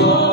Jesus,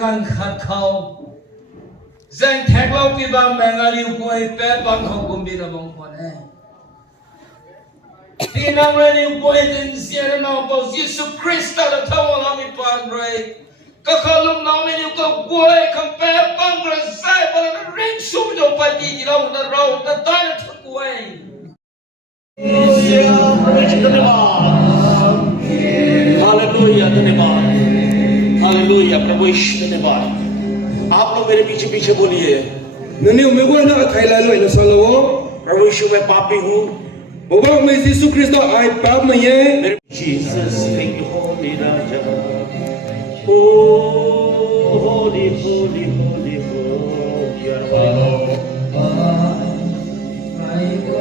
gan khat khao zang thek lo pi ba mengali upoi pe bang khong kumbi na bong khon hai tinang rani upoi din siara na bo Jesus Christ la thawa la mi pan rai ka khalum na mi ni ko goi kham pe bang ra sai ba na ring sum do pa ti ji lo na ro na ta na thuk goi hallelujah धन्यवाद हालेलुया प्रभु यीशु धन्यवाद आप लोग मेरे पीछे पीछे बोलिए ननी मैं कोई ना थाईला लो इन सालो प्रभु यीशु मैं पापी हूँ बाबा मैं यीशु क्रिस्ट आई पाप में ये मेरे जीसस थैंक यू होली राजा oh holy holy holy holy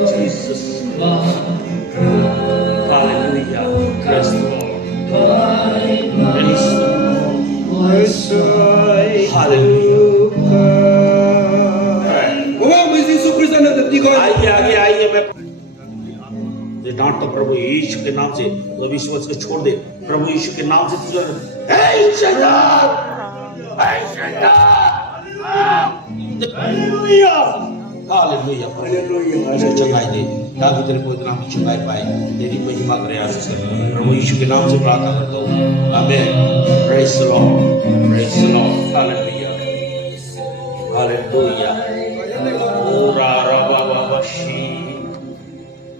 Jesus hallelujah praise the hallelujah बाबा मैं यीशु क्रिस्ट ने दत्ती को आइए आगे आइए मैं डांट तो प्रभु यीशु के नाम से तो विश्वास को छोड़ दे प्रभु यीशु के नाम से तुझे हे शैतान हालेलुया हालेलुया हालेलुया चंगाई दे ताकि तेरे को इतना चंगाई पाए तेरी महिमा करे आशीष कर प्रभु यीशु के नाम से प्रार्थना करता हूँ amen praise the lord hallelujah hallelujah ओ रा रा बा बा बा शी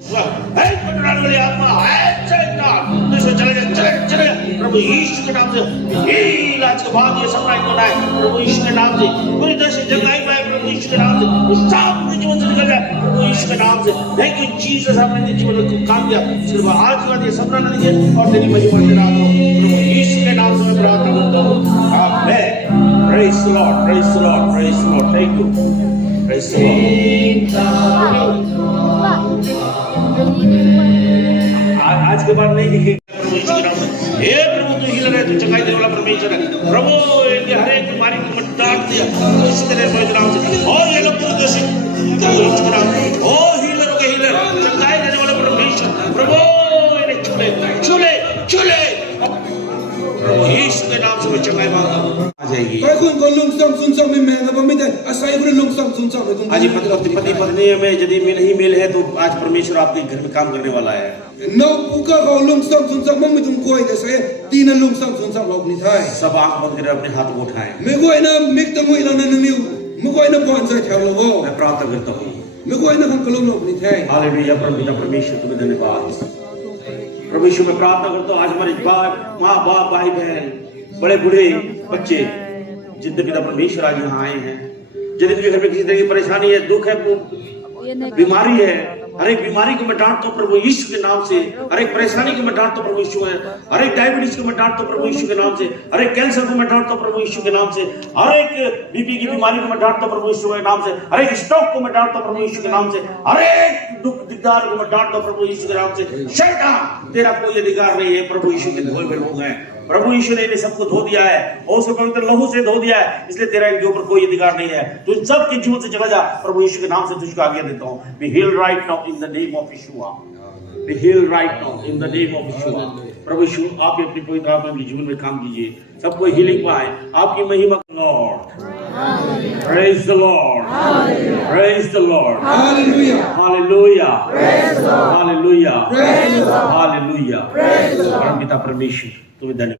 है पटरान वाली आत्मा है शैतान तो चले प्रभु यीशु के नाम से हील आज के बाद ये सप्लाई होना है प्रभु यीशु के नाम से पूरी तरह से जगाई पाए प्रभु यीशु के नाम से साफ अपने जीवन से निकल जाए प्रभु यीशु के नाम से थैंक यू जीसस आपने जीवन में काम किया सिर्फ आज के बाद ये सपना न दिखे और तेरी महिमा तेरा हो प्रभु यीशु के नाम से मैं प्रार्थना करता हूँ amen praise the Lord praise the Lord praise the Lord thank you praise the Lord आज के बाद नहीं दिखेगा प्रभु यीशु के नाम से हे प्रभु तू हीलर है तू चंगाई देने वाला परमेश्वर है प्रभु इनके हर एक बीमारी को मत डांट दिया इसी तरह प्रभु नाम से और ये लोग तो जैसे प्रभु यीशु के नाम से ओ हीलर के हीलर चंगाई देने वाला परमेश्वर प्रभु इन्हें छूले छूले प्रभु यीशु के नाम से मैं चंगाई मांगता हूं आ जाएगी कोई कौन को लुंगसम सुनसम में मैं ना मिले असाई पर लुंगसम सुनसम में तुम आज पति पत्नी में यदि मिल ही मिल है तो आज परमेश्वर आपके घर में काम करने वाला है नौ पुका को लुंगसम सुनसम में तुम कोई जैसे तीन लुंगसम सुनसम लोग नहीं था सब आंख बंद कर अपने हाथ को उठाएं मैं कोई ना मिक तो मुई ना न्यू मैं कोई ना पांच से ठालो वो मैं प्रार्थना करता हूं मैं कोई ना हम कलम लोग नहीं थे हालेलुया परमेश्वर परमेश्वर तुम्हें धन्यवाद प्रभु यीशु मैं प्रार्थना करता हूं आज हमारे बाप मां बाप भाई बहन बड़े बूढ़े बच्चे जितने पिता परमेश्वर आज यहाँ आए हैं जिनके घर में किसी तरह की परेशानी है दुख है बीमारी है हर एक बीमारी को मैं डांटता हूं प्रभु यीशु के नाम से हर एक परेशानी को मैं डांटता हूं प्रभु यीशु है हर एक डायबिटीज को मैं डांटता हूं प्रभु यीशु के नाम से हर एक कैंसर को मैं डांटता हूं प्रभु यीशु के नाम से हर एक बीपी की बीमारी को मैं डांटता हूं प्रभु यीशु के नाम से हर एक स्ट्रोक को मैं डांटता हूं प्रभु यीशु के नाम से हर एक दुख दिकदार को मैं डांटता हूं प्रभु यीशु के नाम से शैतान तेरा कोई अधिकार नहीं है प्रभु यीशु के धोए हुए लोग हैं प्रभु यीशु ने इन्हें सबको धो दिया है और उसको पवित्र लहू से धो दिया है इसलिए तेरा इनके ऊपर कोई अधिकार नहीं है तू इन सब के जीवन से चला जा प्रभु यीशु के नाम से तुझको आज्ञा देता हूं be healed right now in the name of Yeshua be healed right now in the name of Yeshua प्रभु यीशु आप अपनी पवित्र आत्मा में जीवन में काम कीजिए सबको हीलिंग पाए आपकी महिमा Lord praise the Lord praise the lord hallelujah hallelujah hallelujah hallelujah परम पिता परमेश्वर तुम्हें धन्यवाद